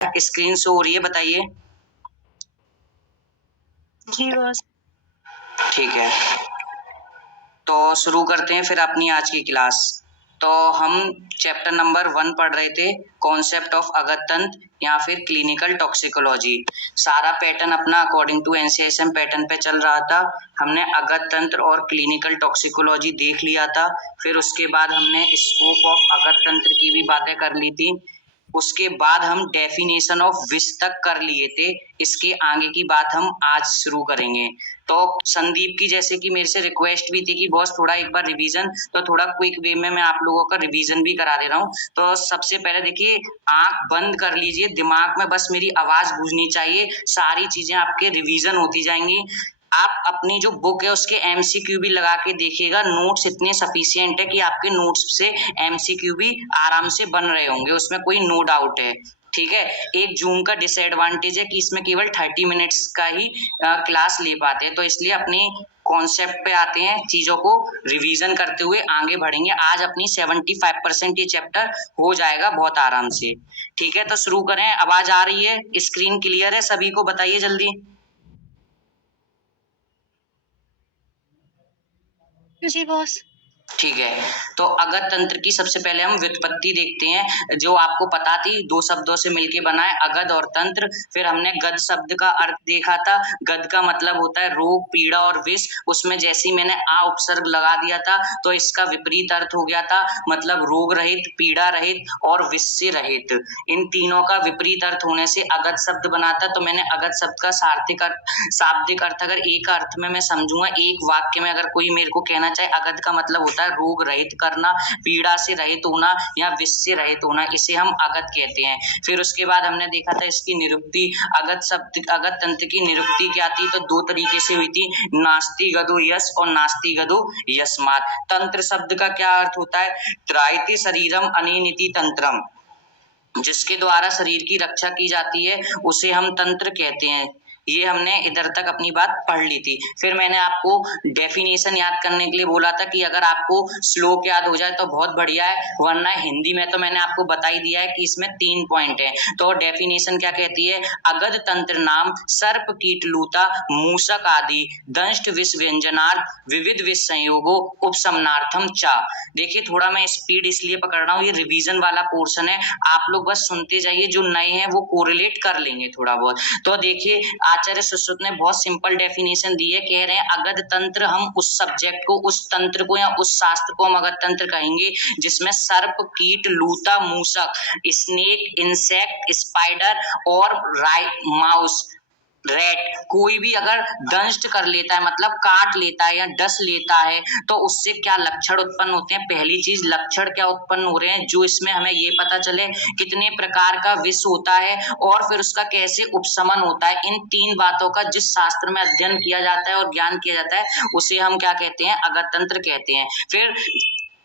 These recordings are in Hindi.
स्क्रीन शो हो रही है, बताइए। जी बॉस। ठीक है, तो शुरू करते हैं फिर अपनी आज की क्लास। तो हम चैप्टर नंबर 1 पढ़ रहे थे, कॉन्सेप्ट ऑफ अगत तंत्र या फिर क्लिनिकल टॉक्सिकोलॉजी। सारा पैटर्न अपना अकॉर्डिंग टू एनसीएसएम पैटर्न पे चल रहा था। हमने अगत तंत्र और क्लिनिकल टॉक्सिकोलॉजी देख लिया था। फिर उसके बाद हमने स्कोप ऑफ अगत तंत्र की भी बातें कर ली थी। उसके बाद हम डेफिनेशन ऑफ विष तक कर लिए थे। इसके आगे की बात हम आज शुरू करेंगे। तो संदीप की जैसे कि मेरे से रिक्वेस्ट भी थी कि बॉस थोड़ा एक बार रिवीजन, तो थोड़ा क्विक वे में मैं आप लोगों का रिवीजन भी करा दे रहा हूँ। तो सबसे पहले देखिए, आंख बंद कर लीजिए, दिमाग में बस मेरी आवाज गूंजनी चाहिए, सारी चीजें आपके रिवीजन होती जाएंगी। आप अपनी जो बुक है उसके एमसीक्यू भी लगा के देखिएगा। नोट्स इतने सफिशिएंट है कि आपके नोट्स से एमसीक्यू भी आराम से बन रहे होंगे, उसमें कोई नो डाउट है। ठीक है। एक जूम का डिसएडवांटेज है कि इसमें केवल 30 मिनट्स का ही क्लास ले पाते हैं, तो इसलिए अपने कॉन्सेप्ट पे आते हैं, चीजों को रिवीजन करते हुए आगे बढ़ेंगे। आज अपनी 75% ये चैप्टर हो जाएगा बहुत आराम से। ठीक है, तो शुरू करें। आवाज आ रही है? स्क्रीन क्लियर है सभी को? बताइए जल्दी। जी बॉस। ठीक है, तो अगत तंत्र की सबसे पहले हम व्युत्पत्ति देखते हैं, जो आपको पता थी, 2 शब्दों से मिलके बना है, अगध और तंत्र। फिर हमने गद शब्द का अर्थ देखा था। गद का मतलब होता है रोग, पीड़ा और विष। उसमें जैसे ही मैंने आ उपसर्ग लगा दिया था तो इसका विपरीत अर्थ हो गया था, मतलब रोग रहित, पीड़ा रहित और विष से रहित। इन तीनों का विपरीत अर्थ होने से अगध शब्द बना था। तो मैंने अगध शब्द का शाब्दिक अर्थ अगर एक अर्थ में मैं समझूंगा, एक वाक्य में अगर कोई मेरे को कहना चाहे, अगध का मतलब होता है रोग रहित करना, पीड़ा से रहित होना या विष से रहित होना, इसे हम अगत कहते हैं। फिर उसके बाद हमने देखा था इसकी निरुक्ति। अगत शब्द, अगत तंत्र की निरुक्ति क्या थी? तो 2 तरीके से हुई थी, नास्ति गदो यस और नास्ति गदो यस्मात्। तंत्र शब्द का क्या अर्थ होता है? त्रायते शरीरम अनेनिति तंत्रम, जिसके द्वारा शरीर की रक्षा की जाती है उसे हम तंत्र कहते हैं। ये हमने इधर तक अपनी बात पढ़ ली थी। फिर मैंने आपको डेफिनेशन याद करने के लिए बोला था कि अगर आपको श्लोक याद हो जाए तो बहुत बढ़िया है, वरना हिंदी में तो मैंने आपको बता ही दिया है कि इसमें 3 पॉइंट है। तो डेफिनेशन क्या कहती है? अगध तंत्र नाम सर्प, कीट, लूता, मूषक आदि दंष्ट विष व्यंजनार्थ विविध विष संयोगो उपशमनार्थम चा। देखिए, थोड़ा मैं स्पीड इसलिए पकड़ रहा हूँ, ये रिवीजन वाला पोर्शन है, आप लोग बस सुनते जाइए, जो नए हैं वो कोरिलेट कर लेंगे थोड़ा बहुत। तो देखिए, आचार्य सुश्रुत ने बहुत सिंपल डेफिनेशन दी है, कह रहे हैं अगध तंत्र हम उस सब्जेक्ट को, उस तंत्र को या उस शास्त्र को हम अगध तंत्र कहेंगे जिसमें सर्प, कीट, लूता, मूषक, स्नेक, इंसेक्ट, स्पाइडर और माउस, रैट, कोई भी अगर दंष्ट कर लेता है, मतलब काट लेता है या डस लेता है, तो उससे क्या लक्षण उत्पन्न होते हैं? पहली चीज, लक्षण क्या उत्पन्न हो रहे हैं, जो इसमें हमें ये पता चले कितने प्रकार का विष होता है और फिर उसका कैसे उपशमन होता है। इन 3 बातों का जिस शास्त्र में अध्ययन किया जाता है और ज्ञान किया जाता है उसे हम क्या कहते हैं? अगत तंत्र कहते हैं। फिर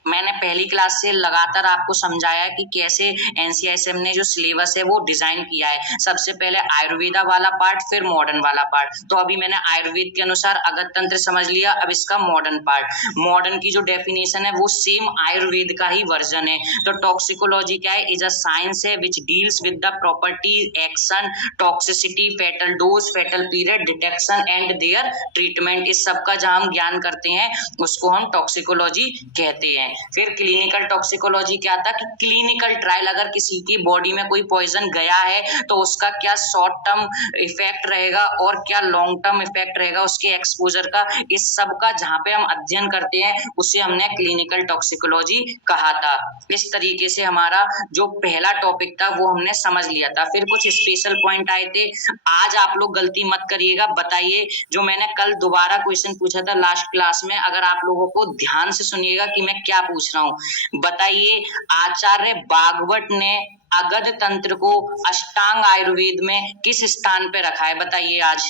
मैंने पहली क्लास से लगातार आपको समझाया है कि कैसे एनसीआईएसएम ने जो सिलेबस है वो डिजाइन किया है। सबसे पहले आयुर्वेदा वाला पार्ट, फिर मॉडर्न वाला पार्ट। तो अभी मैंने आयुर्वेद के अनुसार अगत तंत्र समझ लिया, अब इसका मॉडर्न पार्ट। मॉडर्न की जो डेफिनेशन है वो सेम आयुर्वेद का ही वर्जन है। तो टॉक्सिकोलॉजी क्या है? इज अ साइंस है which deals with the property, action, toxicity, fatal dose, fatal period, detection and their treatment. इस सब का जहां हम ज्ञान करते हैं उसको हम टॉक्सिकोलॉजी कहते हैं। फिर क्लिनिकल टॉक्सिकोलॉजी क्या था? कि क्लिनिकल ट्रायल, अगर किसी की बॉडी में कोई पॉइजन गया है तो उसका क्या शॉर्ट टर्म इफेक्ट रहेगा और क्या लॉन्ग टर्म इफेक्ट रहेगा उसके एक्सपोजर का, इस सब का जहां पे हम अध्ययन करते हैं उसे हमने क्लिनिकल टॉक्सिकोलॉजी कहा था। इस तरीके से हमारा जो पहला टॉपिक था वो हमने समझ लिया था। फिर कुछ स्पेशल पॉइंट आए थे, आज आप लोग गलती मत करिएगा। बताइए, जो मैंने कल दोबारा क्वेश्चन पूछा था लास्ट क्लास में, अगर आप लोगों को ध्यान से सुनिएगा कि मैं क्या पूछ रहा हूं। बताइए, आचार्य बागवट ने अगध तंत्र को अष्टांग आयुर्वेद में किस स्थान पे रखा है? बताइए आज।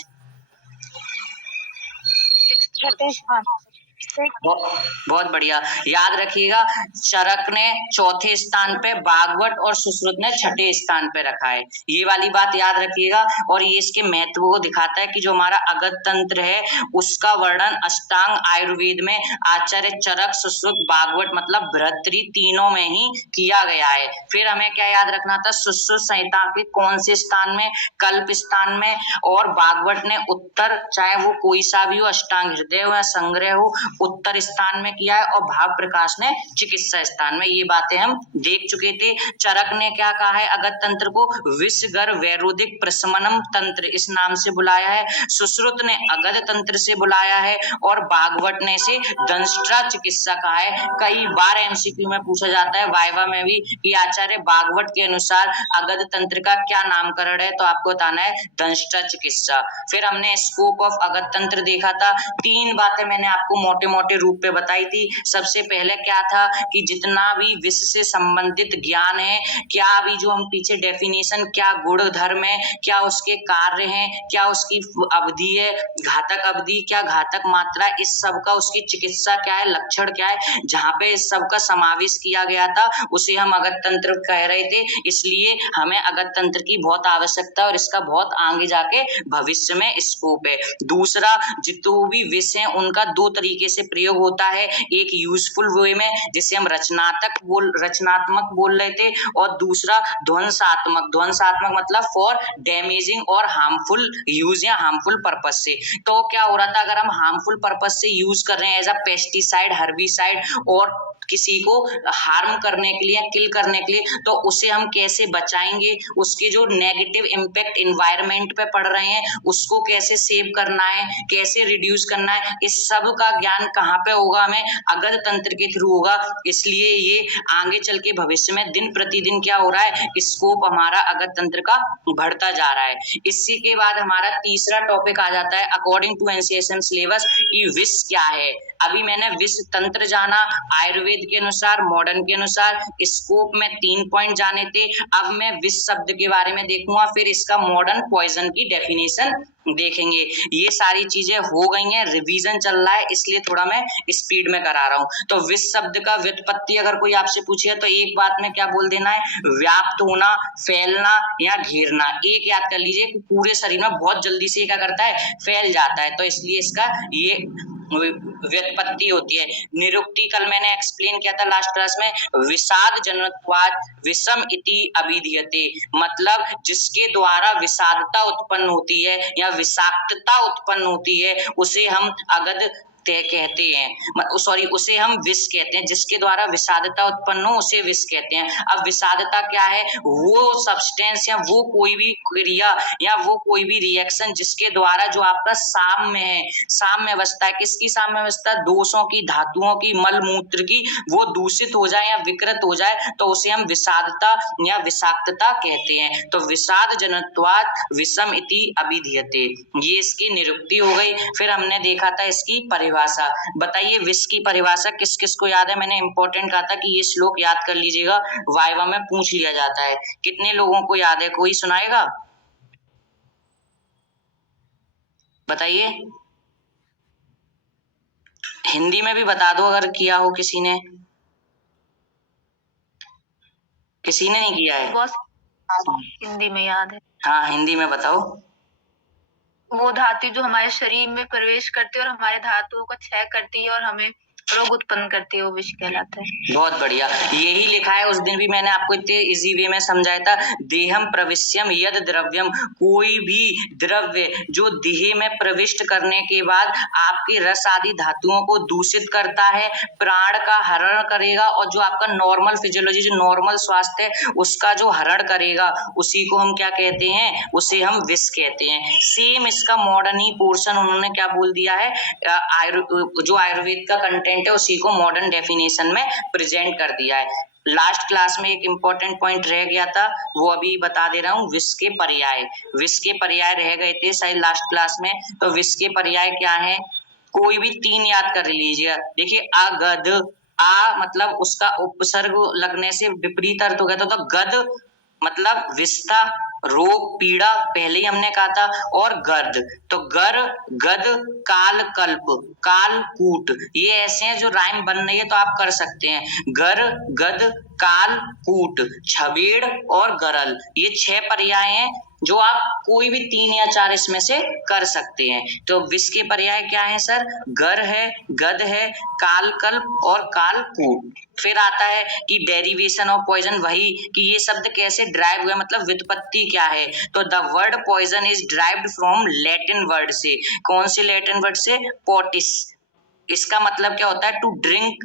छठे स्थान। बहुत बढ़िया। याद रखिएगा, चरक ने चौथे स्थान पे, भागवत और सुश्रुत ने छठे स्थान पे रखा है। ये वाली बात याद रखिएगा। और ये इसके महत्व को दिखाता है कि जो हमारा अगध तंत्र है उसका वर्णन अष्टांग आयुर्वेद में आचार्य चरक, सुश्रुत, भागवत मतलब बृहत्तरी तीनों में ही किया गया है। फिर हमें क्या याद रखना था, सुश्रुत संहिता के कौन से स्थान में, कल्प स्थान में, और भागवत ने उत्तर, चाहे वो कोई सा भी हो, अष्टांग हृदय हो या संग्रह हो, उत्तर स्थान में किया है, और भाव प्रकाश ने चिकित्सा स्थान में। ये बातें हम देख चुके थे। चरक ने क्या कहा है, अगध तंत्र को विषगर वैरोधिक प्रशमनम तंत्र इस नाम से बुलाया है। सुश्रुत ने अगध तंत्र से बुलाया है, और भागवत ने इसे दंष्ट्रा चिकित्सा कहा है। कई बार एमसीक्यू में पूछा जाता है, वाइवा में भी, कि आचार्य भागवत के अनुसार अगध तंत्र का क्या नामकरण है, तो आपको बताना है दंष्ट्रा चिकित्सा। फिर हमने स्कोप ऑफ अगध तंत्र देखा था। 3 बातें मैंने आपको मोटे मोटे रूप पे बताई थी। सबसे पहले क्या था कि जितना भी विश्व से संबंधित ज्ञान है, क्या भी जो हम पीछे डेफिनेशन, क्या गुण धर्म है, क्या उसके कार्य हैं, क्या उसकी अवधि है, घातक अवधि, क्या घातक मात्रा, इस सब का उसकी चिकित्सा क्या है, लक्षण क्या है, जहां पे इस सब का समावेश किया गया था उसे हम अगध तंत्र कह रहे थे। इसलिए हमें अगध तंत्र की बहुत आवश्यकता है और इसका बहुत आगे जाके भविष्य में स्कोप है। दूसरा, जितने भी विषय हैं उनका 2 तरीके से प्रयोग होता है। एक यूजफुल वे में, जिसे हम रचनात्मक बोल रहे थे, और दूसरा ध्वंसात्मक मतलब फॉर डैमेजिंग और हार्मफुल यूज या हार्मफुल पर्पज से। तो क्या हो रहा था, अगर हम हार्मफुल पर्पज से यूज कर रहे हैं एज अ पेस्टिसाइड, हर्बिसाइड और किसी को हार्म करने के लिए, किल करने के लिए, तो उसे हम कैसे बचाएंगे, उसके जो नेगेटिव इम्पैक्ट एनवायरनमेंट पे पड़ रहे हैं उसको कैसे सेव करना है, कैसे रिड्यूस करना है, इस सब का ज्ञान कहाँ पे होगा, हमें अगध तंत्र के थ्रू होगा। इसलिए ये आगे चल के भविष्य में दिन प्रतिदिन क्या हो रहा है, स्कोप हमारा अगध तंत्र का बढ़ता जा रहा है। इसी के बाद हमारा तीसरा टॉपिक आ जाता है अकॉर्डिंग टू एनसीएसएम सिलेबस कि विष क्या है। अभी मैंने विष तंत्र जाना, आयुर्वेद के अनुसार, मॉडर्न के अनुसार, स्कोप में 3 पॉइंट जाने थे। अब मैं विष शब्द के बारे में देखूंगा, फिर इसका मॉडर्न पॉइजन की डेफिनेशन देखेंगे। ये सारी चीजें हो गई हैं, रिवीजन चल रहा है, इसलिए थोड़ा मैं स्पीड में करा रहा हूँ। तो विष शब्द का व्युत्पत्ति अगर कोई आपसे पूछे तो एक बात में क्या बोल देना है, व्याप्त होना, फैलना या घेरना। एक याद कर लीजिए कि पूरे शरीर में बहुत जल्दी से क्या करता है, फैल जाता है, तो इसलिए इसका ये व्युत्पत्ति होती है। निरुक्ति कल मैंने एक्सप्लेन किया था लास्ट क्लास में, विषाद जनत्वात् विषम इति अभिधीयते, मतलब जिसके द्वारा विषादता उत्पन्न होती है या विषाक्तता उत्पन्न होती है उसे हम अगध कहते हैं, सॉरी उसे हम विष कहते हैं। जिसके द्वारा विषादता उत्पन्न हो उसे विष कहते हैं। अब विषादता क्या है, वो सब्सटेंस या वो कोई भी क्रिया या वो कोई भी रिएक्शन जिसके द्वारा जो आपका साम्य है, साम्य अवस्था है, किसकी साम्य अवस्था, दोषों की, धातुओं की, मल मूत्र की, वो दूषित हो जाए या विकृत हो जाए तो उसे हम विषादता या विषाक्तता कहते हैं। तो विषाद जनत्वात् विषम इति अभिधीयते, ये इसकी निरुक्ति हो गई। फिर हमने देखा था इसकी परिभाषा। बताइए विष की परिभाषा किस किस को याद है। मैंने इंपॉर्टेंट कहा था कि ये श्लोक याद कर लीजिएगा, वाइवा में पूछ लिया जाता है। कितने लोगों को याद है, कोई सुनाएगा, बताइए। हिंदी में भी बता दो अगर किया हो किसी ने। किसी ने नहीं किया है? बॉस हिंदी में याद है। हाँ हिंदी में बताओ। वो धातु जो हमारे शरीर में प्रवेश करती है और हमारे धातुओं का क्षय करती है और हमें रोग उत्पन्न करती है, वो विष कहलाता है। बहुत बढ़िया, यही लिखा है। उस दिन भी मैंने आपको इतने इजी वे में समझाया था, देहम प्रविश्यम यद द्रव्यम, कोई भी द्रव्य जो देह में प्रविष्ट करने के बाद आपके रस आदि धातुओं को दूषित करता है, प्राण का हरण करेगा और जो आपका नॉर्मल फिजियोलॉजी, जो नॉर्मल स्वास्थ्य है उसका जो हरण करेगा उसी को हम क्या कहते हैं, उसे हम विष कहते हैं। सेम इसका मॉडर्न ही पोर्शन उन्होंने क्या बोल दिया है, जो आयुर्वेद का कंटेंट है उसी को मॉडर्न डेफिनेशन में प्रेजेंट कर दिया है। लास्ट क्लास में एक इंपॉर्टेंट पॉइंट रह गया था, वो अभी बता दे रहा हूँ, विष के पर्याय। विष के पर्याय रह गए थे शायद लास्ट क्लास में, तो विष के पर्याय क्या है, कोई भी 3 याद कर लीजिए। देखिए अगध, आ मतलब उसका उपसर्ग लगने से विपरीत अर्थ हो गया था, तो गध मतलब विस्ता, रोग, पीड़ा पहले ही हमने कहा था, और गर्द। तो गर, गद, काल, कल्प, काल, कूट, ये ऐसे हैं जो राइम बन रही है तो आप कर सकते हैं। गर, गद, काल, कूट, छबेड़ और गरल, ये 6 पर्याय हैं जो आप कोई भी 3 या 4 इसमें से कर सकते हैं। तो विष के पर्याय क्या है सर? गर है, गद है, कालकल्प और कालकूट। फिर आता है कि डेरिवेशन ऑफ पॉइजन, वही कि ये शब्द कैसे ड्राइव हुआ, मतलब व्युत्पत्ति क्या है। तो the word poison is derived from Latin word से। कौन से लैटिन वर्ड से? पोटिस। इसका मतलब क्या होता है? टू ड्रिंक,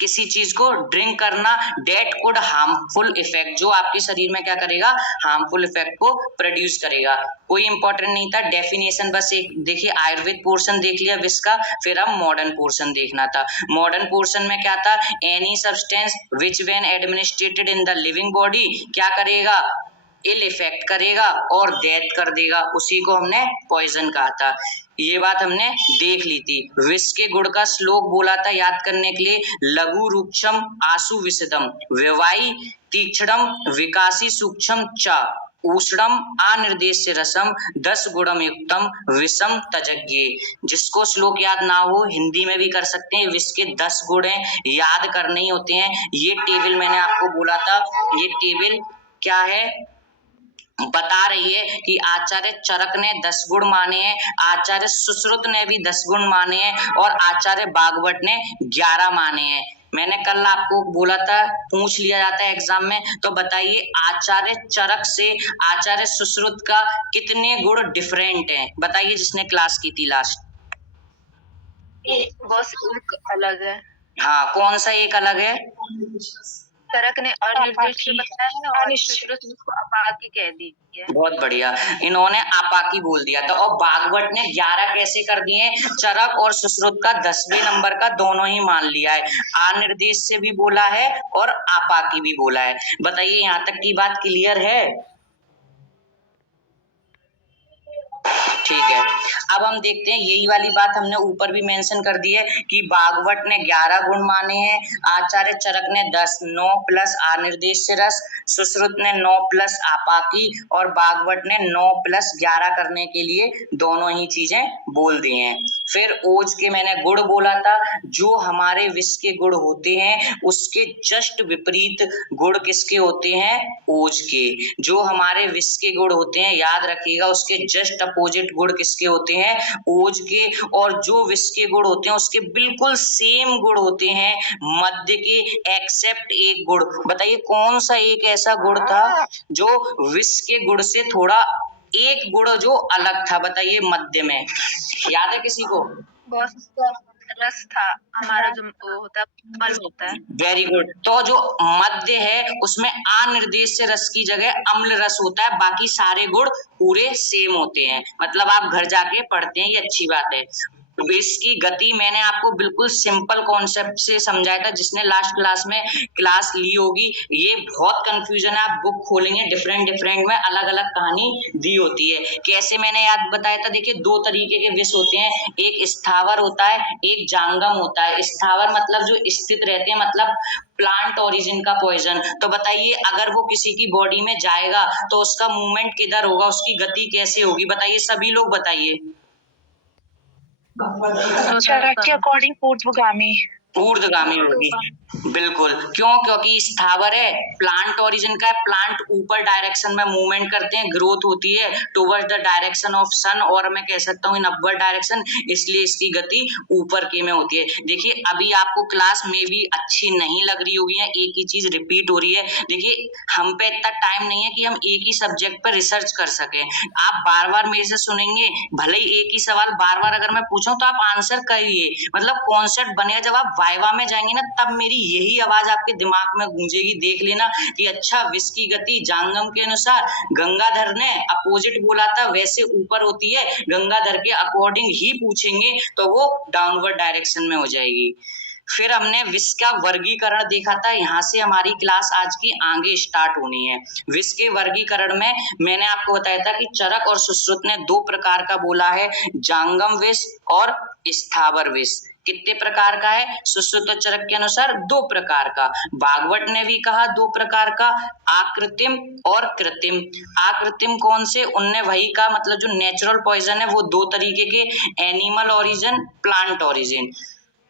किसी चीज को ड्रिंक करना, डेट कुड हार्मफुल इफेक्ट, जो आपके शरीर में क्या करेगा? हार्मफुल इफेक्ट को प्रोड्यूस करेगा। कोई इंपॉर्टेंट नहीं था, डेफिनेशन बस एक देखिए, आयुर्वेद पोर्शन देख लिया विष का, फिर अब मॉडर्न पोर्शन देखना था। मॉडर्न पोर्शन में क्या था? Any substance which when administrated in the living body क्या करेगा? इल इफेक्ट करेगा और डेथ कर देगा, उसी को हमने पॉइजन कहा था। ये बात हमने देख ली थी। विष के गुण का श्लोक बोला था याद करने के लिए, लघु रुक्षम आसु विशदम, विवाई तीक्ष्णम विकासी सूक्ष्म च, उष्णम अनिर्देश्य रसम 10 गुणम युक्तम विषम तजज्ञे। जिसको श्लोक याद ना हो हिंदी में भी कर सकते हैं। विष के 10 गुण हैं, याद करने ही होते हैं। ये टेबल मैंने आपको बोला था, ये टेबल क्या है बता रही है कि आचार्य चरक ने 10 गुण माने हैं, आचार्य सुश्रुत ने भी 10 गुण माने हैं और आचार्य बागवट ने 11 माने हैं। मैंने कल आपको बोला था पूछ लिया जाता है एग्जाम में, तो बताइए आचार्य चरक से आचार्य सुश्रुत का कितने गुण डिफरेंट हैं? बताइए जिसने क्लास की थी लास्ट। बस एक अलग है। हाँ, कौन सा एक अलग है? चरक ने अनिर्दिष्ट बताया है और सुश्रुत ने उसको अपाकी कह दी है। बहुत बढ़िया, इन्होंने आपाकी बोल दिया था। और बागवट ने 11 कैसे कर दिए? चरक और सुश्रुत का 10वें नंबर का दोनों ही मान लिया है, अनिर्देश से भी बोला है और आपाकी भी बोला है। बताइए यहाँ तक की बात क्लियर है? ठीक है, अब हम देखते हैं, यही वाली बात हमने ऊपर भी मेंशन कर दी है कि बागवट ने 11 गुण माने हैं, आचार्य चरक ने 10, 9 प्लस अनिर्देश्य रस, सुश्रुत ने 9 प्लस आपाकी और बागवट ने 9 प्लस 11 करने के लिए दोनों ही चीजें बोल दी हैं। फिर ओज के मैंने गुण बोला था, जो हमारे विष के गुण होते हैं उसके जस्ट विपरीत गुण किसके होते हैं? ओज के। जो हमारे विष के गुण होते हैं याद रखिएगा, उसके जस्ट अपोजिट गुण किसके होते हैं? ओज के। और जो विष के गुण होते हैं उसके बिल्कुल सेम गुण होते हैं मध्य के, एक्सेप्ट एक गुण। बताइए कौन सा एक ऐसा गुण था जो विष के गुण से थोड़ा एक गुण जो अलग था? बताइए मध्य में, याद है किसी को? रस था हमारा, जो होता है मल होता है। Very good. तो जो मध्य है उसमें अनिर्देश्य रस की जगह अम्ल रस होता है, बाकी सारे गुण पूरे सेम होते हैं। मतलब आप घर जाके पढ़ते हैं, ये अच्छी बात है। विष की गति मैंने आपको बिल्कुल सिंपल कॉन्सेप्ट से समझाया था, जिसने लास्ट क्लास में क्लास ली होगी। ये बहुत कंफ्यूजन है, आप बुक खोलेंगे डिफरेंट में अलग अलग कहानी दी होती है। कैसे मैंने याद बताया था, देखिए 2 तरीके के विष होते हैं, एक स्थावर होता है, एक जांगम होता है। स्थावर मतलब जो स्थित रहते हैं, मतलब प्लांट ओरिजिन का पॉइजन। तो बताइए अगर वो किसी की बॉडी में जाएगा तो उसका मूवमेंट किधर होगा, उसकी गति कैसे होगी? बताइए सभी लोग बताइए। चरक के अकॉर्डिंग ऊर्ध्वगामी होगी, बिल्कुल। क्यों? क्योंकि स्थावर है, प्लांट ओरिजिन का है, प्लांट ऊपर डायरेक्शन में मूवमेंट करते हैं, ग्रोथ होती है टुवर्ड्स द डायरेक्शन ऑफ सन, और मैं कह सकता हूँ इन अपवर्ड डायरेक्शन, इसलिए इसकी गति ऊपर की में होती है। देखिए अभी आपको क्लास में भी अच्छी नहीं लग रही होगी, एक ही चीज रिपीट हो रही है। देखिए हम पे इतना टाइम नहीं है कि हम एक ही सब्जेक्ट पर रिसर्च कर सके। आप बार बार मेरे से सुनेंगे, भले ही एक ही सवाल बार बार अगर मैं पूछूं तो आप आंसर करिए, मतलब कॉन्सेप्ट बनेगा। जब आप वाइवा में जाएंगे ना, तब मेरी यही आवाज आपके दिमाग में गूंजेगी। देख लेना कि अच्छा विष की गति जांगम के अनुसार गंगाधर ने अपोजिट बोला था, वैसे ऊपर होती है, गंगाधर के अकॉर्डिंग ही पूछेंगे तो वो डाउनवर्ड डायरेक्शन में हो जाएगी। फिर हमने विष का वर्गीकरण देखा था, यहाँ से हमारी क्लास आज की आगे स्टार्ट होनी है। विष के वर्गीकरण में मैंने आपको बताया था कि चरक और सुश्रुत ने 2 प्रकार का बोला है, जांगम विष और स्थावर विष। कितने प्रकार का है? सुश्रुतोच्चरक के अनुसार 2 प्रकार का। भागवत ने भी कहा 2 प्रकार का, आकृतिम और कृत्रिम। आकृतिम कौन से? उनने वही कहा, मतलब जो नेचुरल पॉइजन है वो 2 तरीके के, एनिमल ओरिजिन, प्लांट ओरिजिन।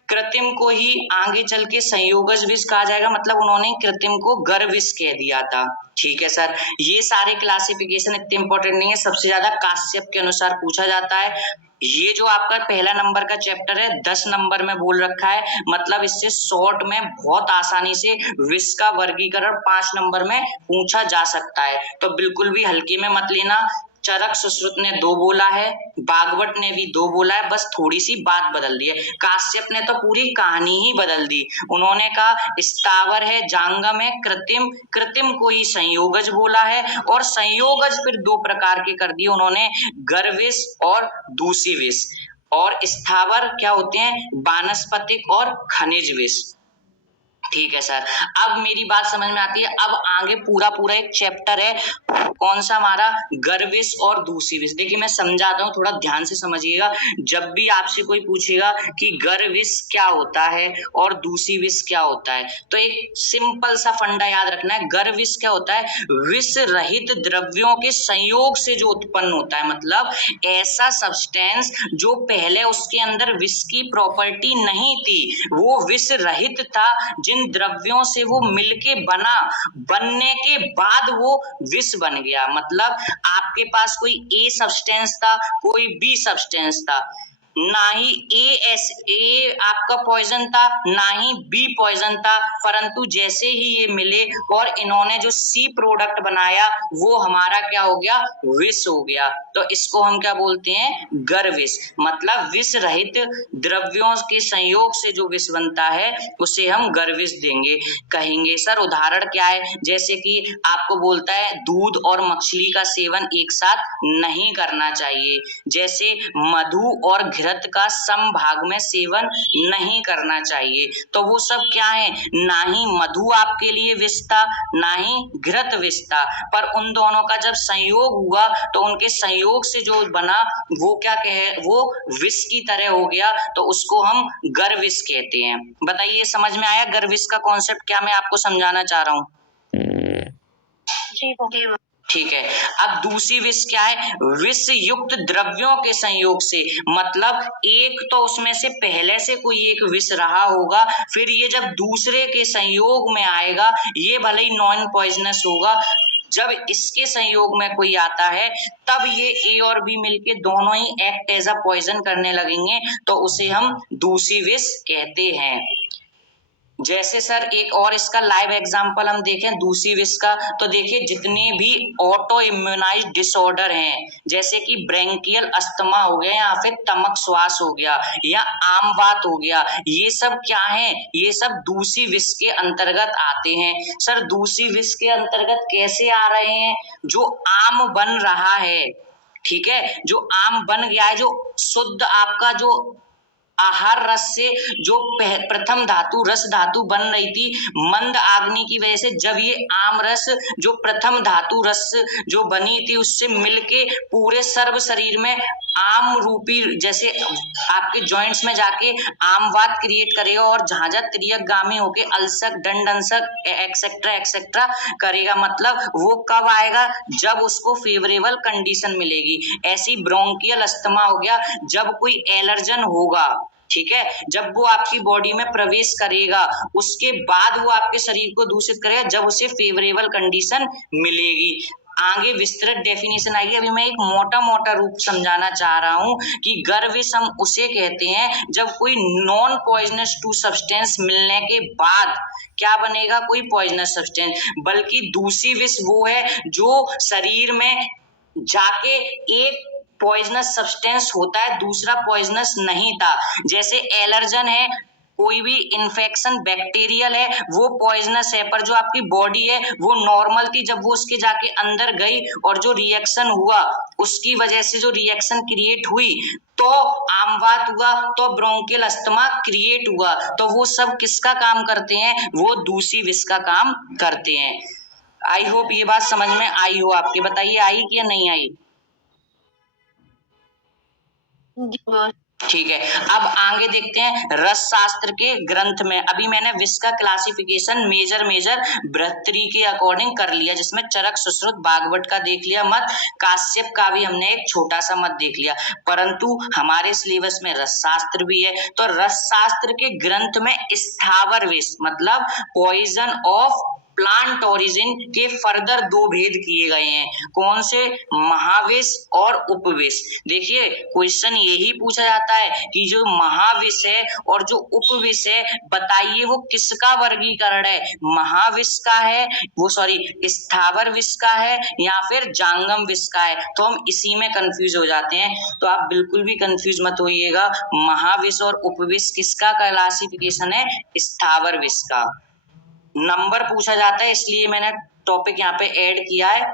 कृत्रिम को ही आगे चल के संयोगज विष कहा जाएगा, मतलब उन्होंने कृत्रिम को गर विष कह दिया था। ठीक है सर, ये सारे क्लासिफिकेशन इतने इंपॉर्टेंट नहीं है, सबसे ज्यादा काश्यप के अनुसार पूछा जाता है। ये जो आपका पहला नंबर का चैप्टर है 10 नंबर में बोल रखा है, मतलब इससे शॉर्ट में बहुत आसानी से विष का वर्गीकरण 5 नंबर में पूछा जा सकता है, तो बिल्कुल भी हल्के में मत लेना। चरक सुश्रुत ने 2 बोला है, भागवत ने भी 2 बोला है, बस थोड़ी सी बात बदल दी है। काश्यप ने तो पूरी कहानी ही बदल दी, उन्होंने कहा स्थावर है, जांगम है, कृत्रिम, कृत्रिम को ही संयोगज बोला है, और संयोगज फिर 2 प्रकार के कर दिए उन्होंने, गर्विष और दूषी विष। और स्थावर क्या होते हैं? वानस्पतिक और खनिज विष। ठीक है सर, अब मेरी बात समझ में आती है। अब आगे पूरा एक चैप्टर है, कौन सा हमारा? गर्विष और दूषी विष। देखिए मैं समझाता हूँ, थोड़ा ध्यान से समझिएगा। जब भी आपसे कोई पूछेगा कि गर्विष क्या होता है और दूषी विष क्या होता है, तो एक सिंपल सा फंडा याद रखना है। गर्विष क्या होता है? विष रहित द्रव्यों के संयोग से जो उत्पन्न होता है, मतलब ऐसा सब्सटेंस जो पहले उसके अंदर विष की प्रॉपर्टी नहीं थी, वो विष रहित था, जिन द्रव्यों से वो मिलके बनने के बाद वो विष बन गया। मतलब आपके पास कोई ए सब्सटेंस था, कोई बी सब्सटेंस था, ना ही ए आपका पॉइजन था, ना ही बी पॉइजन था, परंतु जैसे ही ये मिले और इन्होंने जो सी प्रोडक्ट बनाया, वो हमारा क्या हो गया? विष हो गया। तो इसको हम क्या बोलते हैं? गर्विष। मतलब विष रहित द्रव्यों के संयोग से जो विष बनता है उसे हम गर्विष देंगे कहेंगे। सर उदाहरण क्या है? जैसे कि आपको बोलता है दूध और मछली का सेवन एक साथ नहीं करना चाहिए, जैसे मधु और घृत का समभाग में सेवन नहीं करना चाहिए। तो वो सब क्या है? ना ही मधु आपके लिए विष था, ना ही घृत विष था, पर उन दोनों का जब संयोग हुआ तो उनके संयोग से जो बना वो क्या कहे? वो विष की तरह हो गया, तो उसको हम गर्विष कहते हैं। बताइए समझ में आया गर्विष का कॉन्सेप्ट क्या मैं आपको समझाना चाह रहा हूँ? जी ठीक है। अब दूसरी विष क्या है? विष युक्त द्रव्यों के संयोग से, मतलब एक तो उसमें से पहले से कोई एक विष रहा होगा, फिर ये जब दूसरे के संयोग में आएगा, ये भले ही नॉन पॉइजनस होगा, जब इसके संयोग में कोई आता है तब ये ए और बी मिलके दोनों ही एक्ट एज अ पॉइजन करने लगेंगे, तो उसे हम दूसरी विष कहते हैं। जैसे सर एक और इसका लाइव एग्जांपल हम देखें दूसरी विष का, तो देखिए जितने भी ऑटो इम्यूनाइज डिसऑर्डर हैं, जैसे कि ब्रेंकियल अस्थमा हो गया या फिर तमक श्वास हो गया या आम बात हो गया, ये सब क्या है? ये सब दूसरी विष के अंतर्गत आते हैं। सर दूसरी विष के अंतर्गत कैसे आ रहे हैं? जो आम बन रहा है, ठीक है, जो आम बन गया है, जो शुद्ध आपका जो आहार रस से जो प्रथम धातु रस धातु बन रही थी, मंद आग्नि की वजह से जब ये आम रस जो प्रथम धातु रस जो बनी थी उससे मिलके पूरे सर्व शरीर में आम रूपी, जैसे आपके जॉइंट्स में जाके आमवात क्रिएट करेगा और झांझा त्रियकगामी होके अलसक दंड अंसक एक्सेट्रा एक्सेट्रा करेगा। मतलब वो कब आएगा? जब उसको फेवरेबल कंडीशन मिलेगी। ऐसी ब्रोंकियल अस्थमा हो गया जब कोई एलर्जन होगा, ठीक है, जब वो आपकी बॉडी में प्रवेश करेगा उसके बाद वो आपके शरीर को दूषित करेगा, जब उसे फेवरेबल कंडीशन मिलेगी। आगे विस्तृत डेफिनेशन आएगी, अभी मैं एक मोटा रूप समझाना चाह रहा हूं कि गर्विष हम उसे कहते हैं जब कोई नॉन पॉइजनस टू सब्सटेंस मिलने के बाद क्या बनेगा? कोई पॉइजनस सब्सटेंस। बल्कि दूसरी विष वो है जो शरीर में जाके एक पॉइजनस सब्सटेंस होता है, दूसरा पॉइजनस नहीं था। जैसे एलर्जन है, कोई भी इन्फेक्शन बैक्टीरियल है, वो पॉइजनस है, पर जो आपकी बॉडी है वो नॉर्मल थी, जब वो उसके जाके अंदर गई और जो रिएक्शन हुआ उसकी वजह से जो रिएक्शन क्रिएट हुई तो आमवात हुआ, तो ब्रोंकियल अस्थमा क्रिएट हुआ, तो वो सब किसका काम करते हैं? वो दूसरी विष का काम करते हैं। आई होप ये बात समझ में आई हो आपके। बताइए आई कि या नहीं आई? ठीक है, अब आगे देखते हैं रस शास्त्र के ग्रंथ में। अभी मैंने विष का क्लासिफिकेशन मेजर बृहत्तरी के अकॉर्डिंग कर लिया, जिसमें चरक, सुश्रुत, भागवत का देख लिया मत, काश्यप का भी हमने एक छोटा सा मत देख लिया, परंतु हमारे सिलेबस में रस शास्त्र भी है। तो रस शास्त्र के ग्रंथ में स्थावर विष मतलब पॉइजन ऑफ प्लांट ओरिजिन के फर्दर दो भेद किए गए हैं। कौन से? महाविष और उपविष। देखिए क्वेश्चन यही पूछा जाता है कि जो महाविष है और जो उपविष है, बताइए वो किसका वर्गीकरण है? महाविष का है, वो सॉरी स्थावर विष का है या फिर जांगम विष का है? तो हम इसी में कंफ्यूज हो जाते हैं, तो आप बिल्कुल भी कंफ्यूज मत होइएगा। महाविष और उपविष किसका क्लासिफिकेशन है? स्थावर विष का। नंबर पूछा जाता है, इसलिए मैंने टॉपिक यहाँ पे ऐड किया है।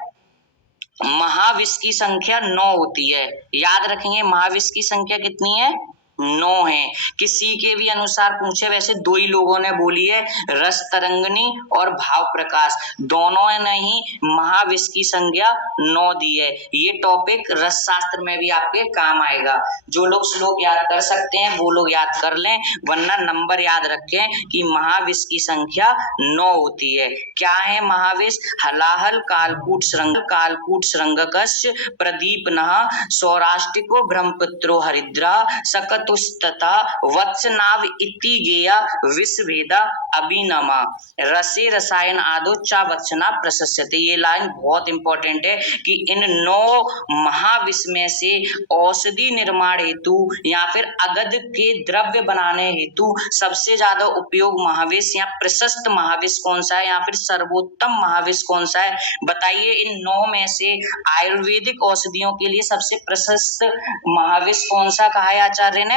महाविष की संख्या 9 होती है, याद रखेंगे महाविष की संख्या कितनी है? 9 है। किसी के भी अनुसार पूछे, वैसे दो ही लोगों ने बोली है, रस तरंगिणी और भाव प्रकाश, दोनों ने ही महाविष की संख्या 9 दी है। ये टॉपिक रस शास्त्र में भी आपके काम आएगा। जो लोग श्लोक याद कर सकते हैं वो लोग याद कर लें, वरना नंबर याद रखें कि महाविष की संख्या 9 होती है। क्या है महाविष? हलाहल, कालकूट श्रृंगकस्य, प्रदीपनः, सौराष्ट्रिको, ब्रह्मपुत्रो, हरिद्रा, सकतुस्तथा, वत्सनाभ इति गेया, विषभेदा अभिनमा, रसे रसायन आदो चा वत्सना प्रशस्यते। ये लाइन बहुत इंपॉर्टेंट है कि इन 9 महाविष में से औषधि निर्माण हेतु या फिर अगध के द्रव्य बनाने हेतु सबसे ज्यादा उपयोग महाविष या प्रशस्त महाविष कौन सा है या फिर सर्वोत्तम महाविष कौन सा है? बताइए इन 9 में से आयुर्वेदिक औषधियों के लिए सबसे प्रशस्त महाविष कौन सा कहा है आचार्य ने?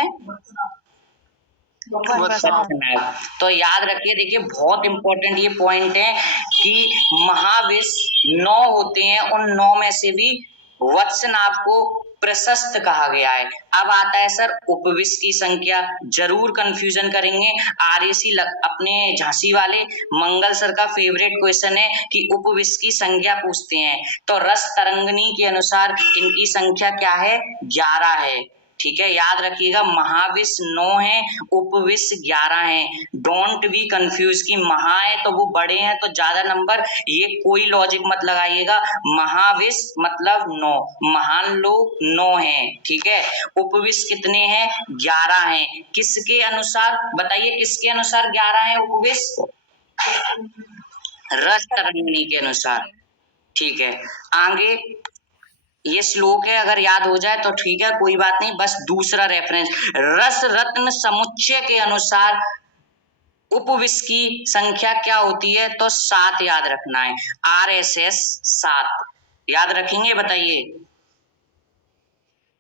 तो याद रखिए, देखिए बहुत इंपॉर्टेंट ये पॉइंट है कि महाविष 9 होते हैं, उन 9 में से भी वत्सनाभ को प्रशस्त कहा गया है। अब आता है सर उपविष की संख्या, जरूर कंफ्यूजन करेंगे। आरएसी अपने झांसी वाले मंगल सर का फेवरेट क्वेश्चन है कि उपविष की संख्या पूछते हैं, तो रस तरंगिणी के अनुसार इनकी संख्या क्या है? 11 है। ठीक है, याद रखिएगा महाविष 9 है, उपविष 11 है। डोंट बी कंफ्यूज कि महा है तो वो बड़े हैं तो ज्यादा नंबर, ये कोई लॉजिक मत लगाइएगा। महाविष मतलब 9, महान लोग 9 है। ठीक है, उपविष कितने हैं? 11 हैं। किसके अनुसार? बताइए किसके अनुसार 11 है उपविष? रस तरंगिणी के अनुसार। ठीक है, आगे ये श्लोक है, अगर याद हो जाए तो ठीक है, कोई बात नहीं। बस दूसरा रेफरेंस, रस रत्न समुच्चय के अनुसार उपविष की संख्या क्या होती है? तो 7 याद रखना है। RSS 7 याद रखेंगे, बताइए।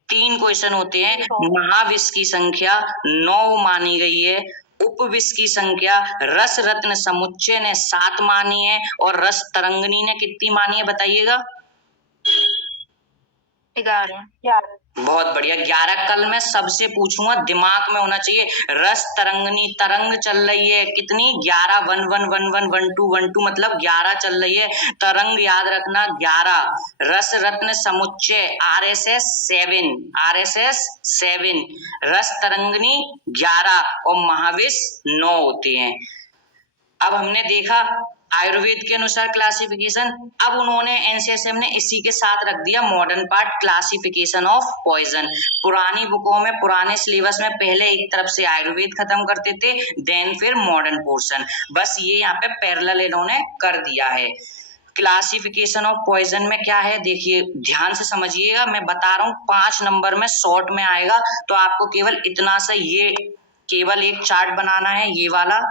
3 क्वेश्चन होते हैं। महाविष की संख्या 9 मानी गई है, उपविष की संख्या रस रत्न समुच्चय ने 7 मानी है और रस तरंगिणी ने कितनी मानी है बताइएगा? 11। बहुत बढ़िया, 11। कल मैं सबसे पूछूंगा, दिमाग में होना चाहिए। रस तरंगिणी, तरंग चल रही है कितनी? 11, 1 1 1 1 1 2 1 2 मतलब 11 चल रही है। तरंग याद रखना 11। रस रत्न समुच्चय RSS 7, रस तरंगिणी 11 और महाविष 9 होते हैं। अब हमने देखा आयुर्वेद के अनुसार क्लासिफिकेशन, अब उन्होंने एनसीएसएम ने इसी के साथ रख दिया modern part, classification of poison. पुरानी बुकों में, पुराने सिलेबस में पहले एक तरफ से आयुर्वेद खत्म करते थे, देन फिर मॉडर्न पोर्शन, बस ये यहाँ पे पैरेलल इन्होंने कर दिया है। क्लासिफिकेशन ऑफ पॉइजन में क्या है देखिए, ध्यान से समझिएगा, मैं बता रहा हूँ 5 नंबर में शॉर्ट में आएगा, तो आपको केवल इतना सा, ये केवल एक चार्ट बनाना है ये वाला,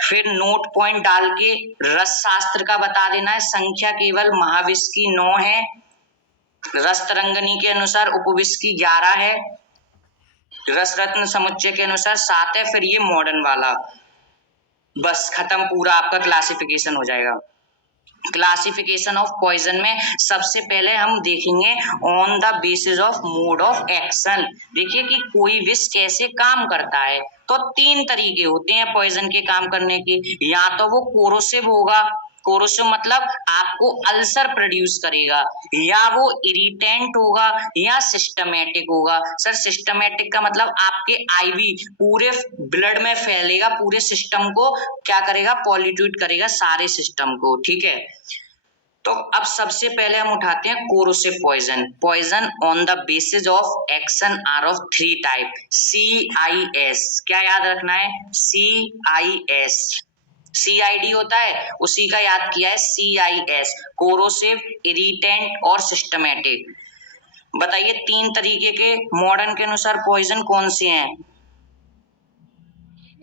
फिर नोट पॉइंट डाल के रस शास्त्र का बता देना है। संख्या केवल महाविष की 9 है, रस तरंगिणी के अनुसार उपविष की 11 है, रस रत्न समुच्चय के अनुसार 7 है, फिर ये मॉडर्न वाला, बस खत्म, पूरा आपका क्लासिफिकेशन हो जाएगा। क्लासिफिकेशन ऑफ पॉइजन में सबसे पहले हम देखेंगे on the basis of mode of action. देखिए कि कोई विष कैसे काम करता है, तो 3 तरीके होते हैं पॉइजन के काम करने के, या तो वो कोरोसिव होगा, कोरोसिव मतलब आपको अल्सर प्रोड्यूस करेगा, या वो इरिटेंट होगा या सिस्टमेटिक होगा। सर सिस्टमेटिक का मतलब आपके आईवी पूरे ब्लड में फैलेगा, पूरे सिस्टम को क्या करेगा, पॉल्यूट करेगा, सारे सिस्टम को, ठीक है। तो अब सबसे पहले हम उठाते हैं corrosive poison. Poison on the basis of action are of 3 type, CIS। क्या याद रखना है, CIS। CID होता है, उसी का याद किया है, CIS, कोरोसिव, इरिटेंट और सिस्टमेटिक। बताइए 3 तरीके के मॉडर्न के अनुसार पॉइजन कौन से हैं?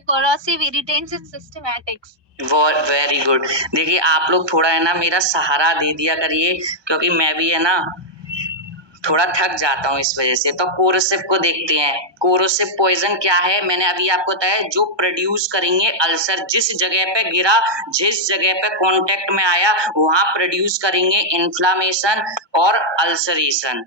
Corrosive, irritants and systematics. Very good. देखिए आप लोग थोड़ा है ना मेरा सहारा दे दिया करिए, क्योंकि मैं भी है ना थोड़ा थक जाता हूँ इस वजह से। तो कोरोसिव को देखते हैं। कोरोसिव पॉइजन क्या है, मैंने अभी आपको बताया, जो प्रोड्यूस करेंगे अल्सर, जिस जगह पे गिरा, जिस जगह पे कांटेक्ट में आया, वहां प्रोड्यूस करेंगे इन्फ्लामेशन और अल्सरेशन।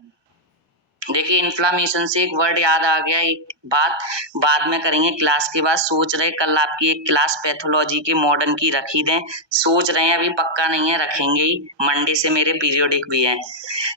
देखिए इन्फ्लामेशन से एक वर्ड याद आ गया, एक बात बाद में करेंगे क्लास के बाद। सोच रहे कल आपकी एक क्लास पैथोलॉजी के मॉडर्न की रखी दें, सोच रहे हैं, अभी पक्का नहीं है, रखेंगे ही, मंडे से मेरे पीरियोडिक भी है,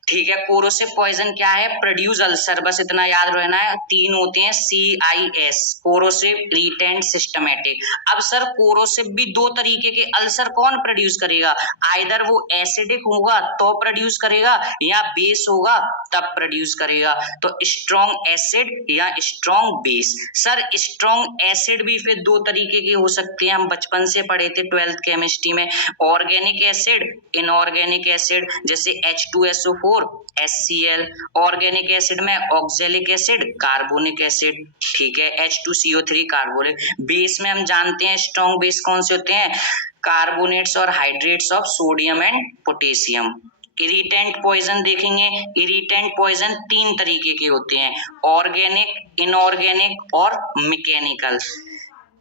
ठीक है। कोरोसिव पॉइजन क्या है, प्रोड्यूस अल्सर, बस इतना याद रहना है। 3 होते हैं, CIS, कोरोसिव, इरिटेंट, सिस्टमेटिक। अब सर कोरोसिव भी 2 तरीके के अल्सर कौन प्रोड्यूस करेगा, आइदर वो एसिडिक होगा तो प्रोड्यूस करेगा, या बेस होगा तब प्रोड्यूस करेगा। तो स्ट्रॉन्ग एसिड या strong base. Sir strong acid भी फिर 2 तरीके के हो सकते हैं, हम बचपन से पढ़े थे 12th केमिस्ट्री में, ऑर्गेनिक एसिड, इनऑर्गेनिक एसिड, जैसे H2SO4, HCl। ऑर्गेनिक एसिड में ऑक्जेलिक एसिड, कार्बोनिक एसिड, ठीक है, H2CO3 कार्बोनिक। बेस में हम जानते हैं स्ट्रॉन्ग बेस कौन से होते हैं, कार्बोनेट्स और hydrates of sodium and potassium. Irritant poison देखेंगे, इरिटेंट पॉइजन 3 तरीके के होते हैं, ऑर्गेनिक, इनऑर्गेनिक और मैकेनिकल।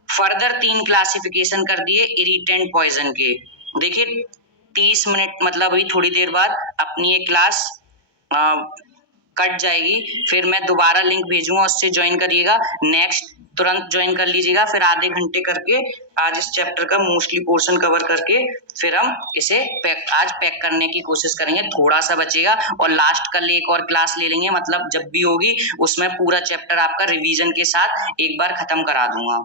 फर्दर 3 क्लासिफिकेशन कर दिए इरिटेंट पॉइजन के। देखिए 30 मिनट मतलब अभी थोड़ी देर बाद अपनी ये क्लास कट जाएगी, फिर मैं दोबारा लिंक भेजूंगा, उससे ज्वाइन करिएगा, नेक्स्ट तुरंत ज्वाइन कर लीजिएगा, फिर आधे घंटे करके आज इस चैप्टर का मोस्टली पोर्शन कवर करके फिर हम इसे आज पैक करने की कोशिश करेंगे, थोड़ा सा बचेगा, और लास्ट कल एक और क्लास ले लेंगे, मतलब जब भी होगी उसमें पूरा चैप्टर आपका रिवीजन के साथ एक बार खत्म करा दूंगा।